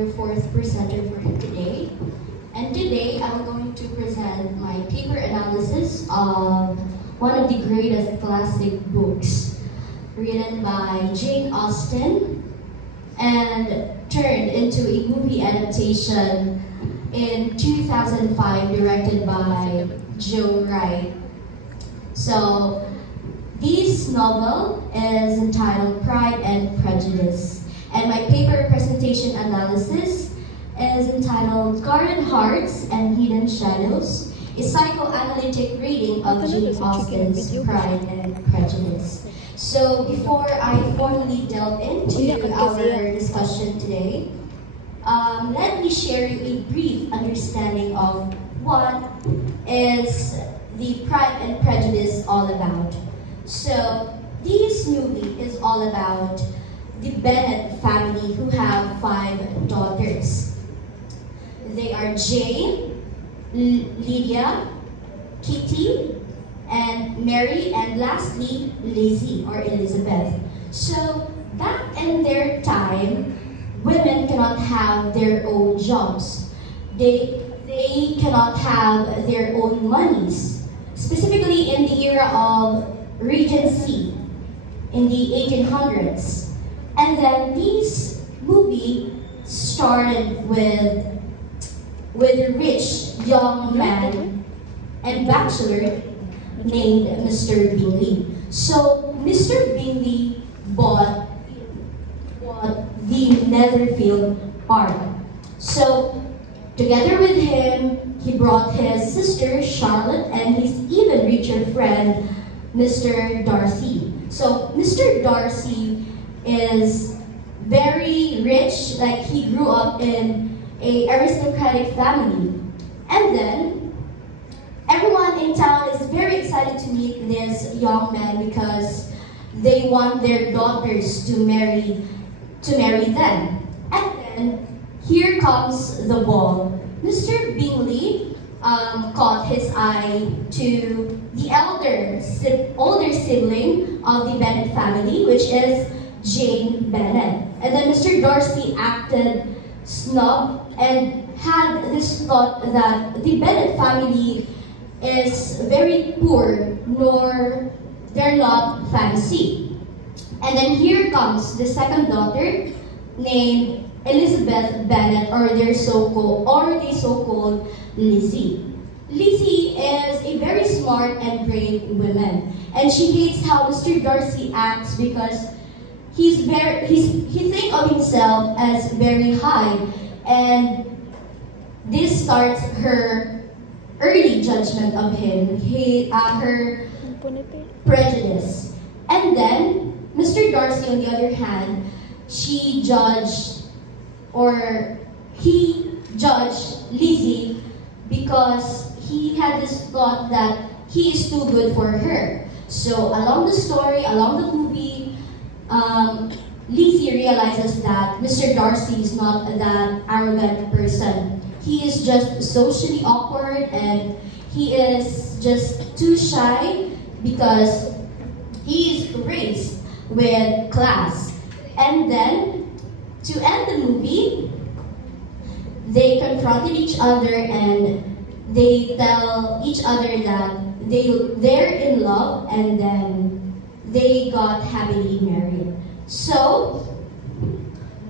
your fourth presenter for today. And today I'm going to present my paper analysis of one of the greatest classic books written by Jane Austen and turned into a movie adaptation in 2005 directed by Joe Wright. So this novel is entitled Pride and Prejudice, and my paper presentation analysis is entitled Garden Hearts and Hidden Shadows, a psychoanalytic reading of Jane Austen's Pride and Prejudice. So before I formally delve into our discussion today, let me share you a brief understanding of what is the Pride and Prejudice all about. So this movie is all about the Bennet family, who have 5 daughters. They are Jane, Lydia, Kitty, and Mary, and lastly, Lizzie or Elizabeth. So back in their time, women cannot have their own jobs. They cannot have their own monies. Specifically in the era of Regency in the 1800s. And then this movie started with a rich young man and bachelor named Mr. Bingley. So Mr. Bingley bought the Netherfield Park. So together with him, he brought his sister Charlotte and his even richer friend Mr. Darcy. So Mr. Darcy is very rich, like he grew up in an aristocratic family. And then everyone in town is very excited to meet this young man because they want their daughters to marry them. And then here comes the ball. Mr. Bingley caught his eye to the older sibling of the Bennet family, which is Jane Bennet. And then Mr. Darcy acted snob and had this thought that the Bennet family is very poor, nor they're not fancy. And then here comes the second daughter named Elizabeth Bennet, or the so-called Lizzie. Lizzie is a very smart and brave woman, and she hates how Mr. Darcy acts because he thinks of himself as very high, and this starts her early judgment of him, her prejudice. And then Mr. Darcy, on the other hand, he judged Lizzie because he had this thought that he is too good for her. So along the movie, Lizzie realizes that Mr. Darcy is not that arrogant person. He is just socially awkward and he is just too shy because he is raised with class. And then, to end the movie, they confronted each other and they tell each other that they're in love, and then they got happily married. So,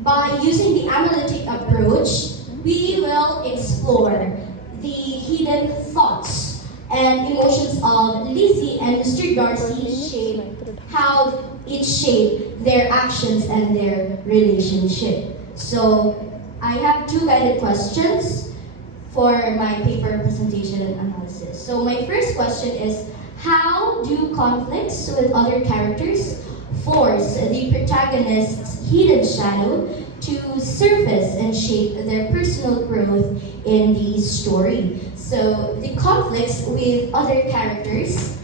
by using the analytic approach, we will explore the hidden thoughts and emotions of Lizzie and Mr. Darcy, how it shaped their actions and their relationship. So, I have 2 guided questions for my paper presentation and analysis. So my first question is, how do conflicts with other characters force the protagonist's hidden shadow to surface and shape their personal growth in the story? So the conflicts with other characters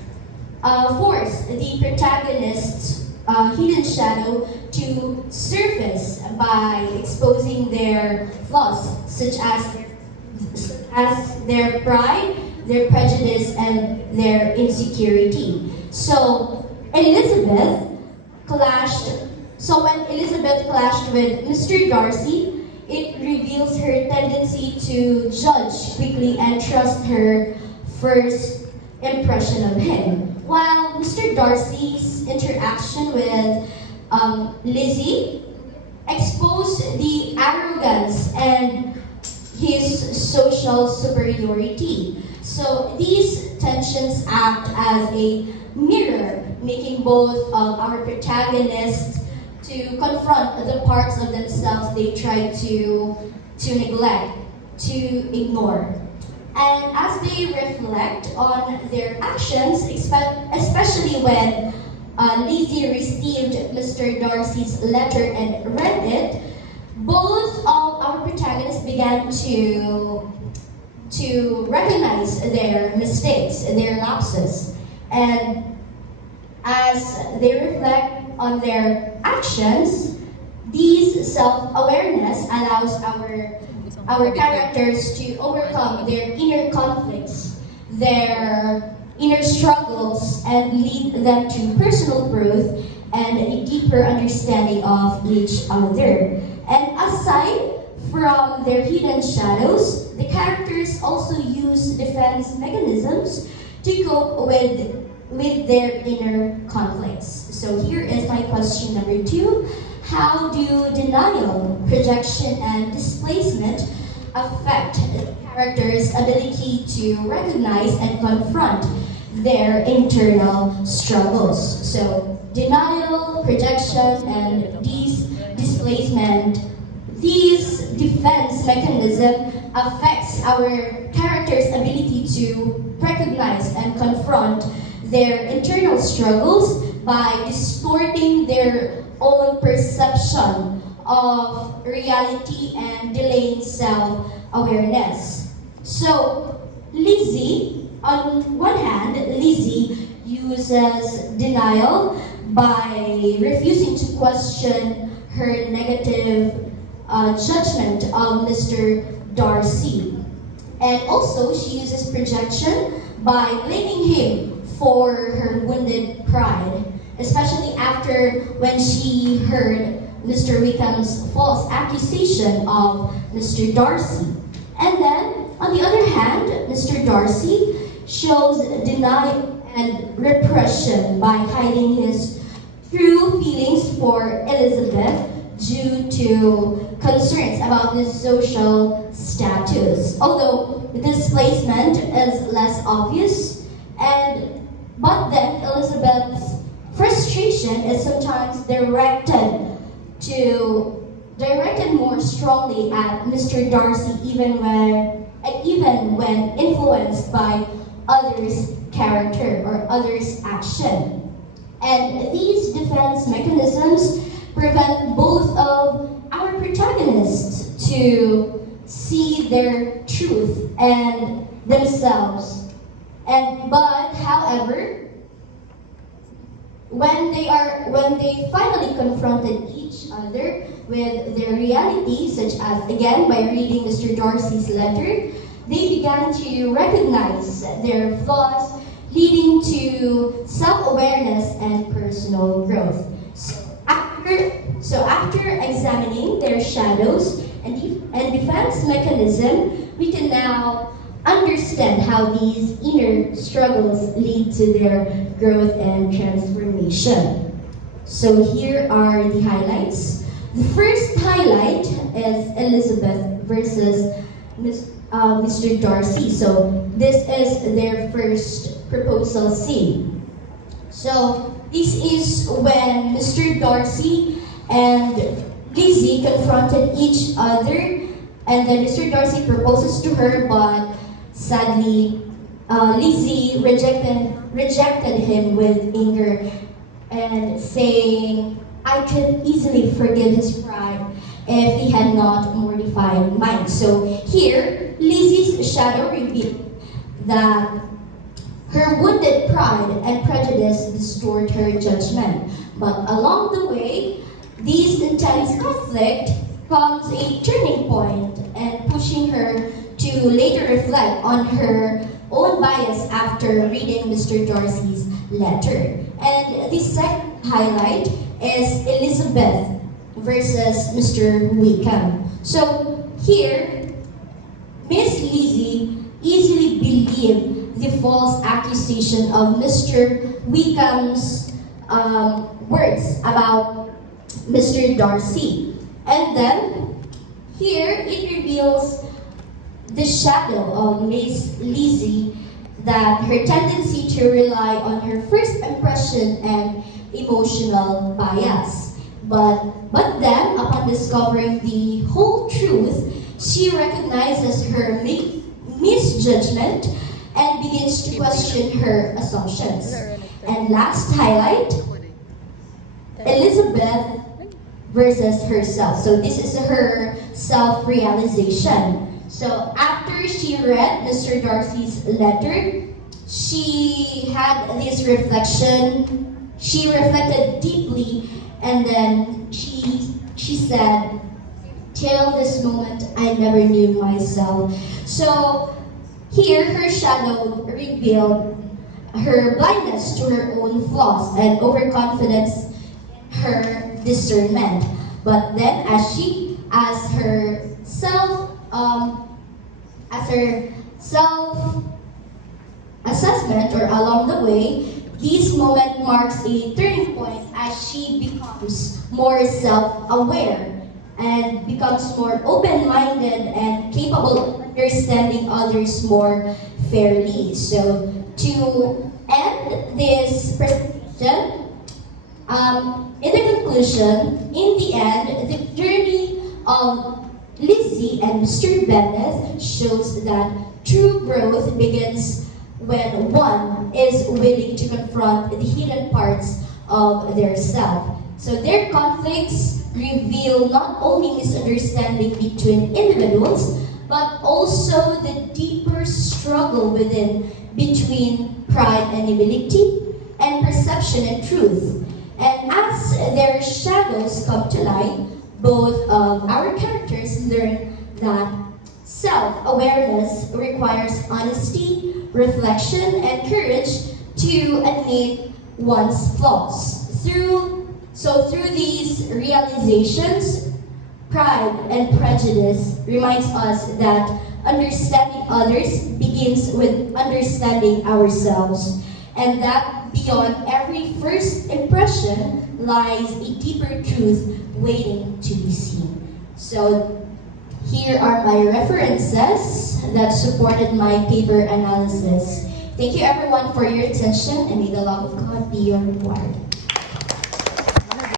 force the protagonist's hidden shadow to surface by exposing their flaws, such as their pride, their prejudice, and their insecurity. So when Elizabeth clashed with Mr. Darcy, it reveals her tendency to judge quickly and trust her first impression of him. While Mr. Darcy's interaction with Lizzie exposed the arrogance and his social superiority. So these tensions act as a mirror, making both of our protagonists to confront the parts of themselves they try to neglect, to ignore. And as they reflect on their actions, especially when Lizzie received Mr. Darcy's letter and read it, both of our protagonists began to recognize their mistakes, their lapses. And as they reflect on their actions, these self-awareness allows our characters to overcome their inner conflicts, their inner struggles, and lead them to personal growth and a deeper understanding of each other. And aside from their hidden shadows, the characters also use defense mechanisms to cope with their inner conflicts. So here is my question number 2. How do denial, projection, and displacement affect the character's ability to recognize and confront their internal struggles? So denial, projection, and displacement, these defense mechanism affects our character's ability to recognize and confront their internal struggles by distorting their own perception of reality and delaying self-awareness. So, Lizzie, on one hand, Lizzie uses denial by refusing to question her negative judgment of Mr. Darcy. And also, she uses projection by blaming him for her wounded pride, especially after when she heard Mr. Wickham's false accusation of Mr. Darcy. And then, on the other hand, Mr. Darcy shows denial and repression by hiding his true feelings for Elizabeth due to concerns about his social status. Although displacement is less obvious, but then Elizabeth's frustration is sometimes directed more strongly at Mr. Darcy, even when influenced by others' character or others' action. And these defense mechanisms prevent both of our protagonists to see their truth and themselves. But however, when they finally confronted each other with their reality, such as again by reading Mr. Darcy's letter, they began to recognize their flaws, leading to self-awareness and personal growth. So after examining their shadows and defense mechanism, we can now understand how these inner struggles lead to their growth and transformation. So here are the highlights. The first highlight is Elizabeth versus Mr. Darcy. So this is their first proposal scene. So this is when Mr. Darcy and Lizzie confronted each other, and then Mr. Darcy proposes to her, but sadly, Lizzie rejected him with anger and saying, "I could easily forgive his pride if he had not mortified mine." So here, Lizzie's shadow revealed that her wounded pride and prejudice distort her judgment. But along the way, this intense conflict comes a turning point and pushing her to later reflect on her own bias after reading Mr. Darcy's letter. And the second highlight is Elizabeth versus Mr. Wickham. So Here, Miss Lizzie easily believed the false accusation of Mr. Wickham's words about Mr. Darcy. And then, here it reveals the shadow of Miss Lizzie, that her tendency to rely on her first impression and emotional bias. But then, upon discovering the whole truth, she recognizes her misjudgment and begins to question her assumptions. And last highlight, Elizabeth versus herself. So this is her self-realization. So after she read Mr. Darcy's letter, she had this reflection. She reflected deeply, and then she said, "Till this moment, I never knew myself." So here, her shadow revealed her blindness to her own flaws and overconfidence, her discernment. But then, as her self assessment, or along the way, this moment marks a turning point as she becomes more self-aware and becomes more open-minded and capable of understanding others more fairly. So to end this presentation, in the conclusion, in the end, the journey of Lizzie and Mr. Bennett shows that true growth begins when one is willing to confront the hidden parts of their self. So their conflicts reveal not only misunderstanding between individuals, but also the deeper struggle within between pride and humility, and perception and truth. And as their shadows come to light, both of our characters learn that self-awareness requires honesty, reflection, and courage to admit one's flaws. Through these realizations, pride and prejudice reminds us that understanding others begins with understanding ourselves, and that beyond every first impression lies a deeper truth waiting to be seen. So here are my references that supported my paper analysis. Thank you everyone for your attention, and may the love of God be your reward.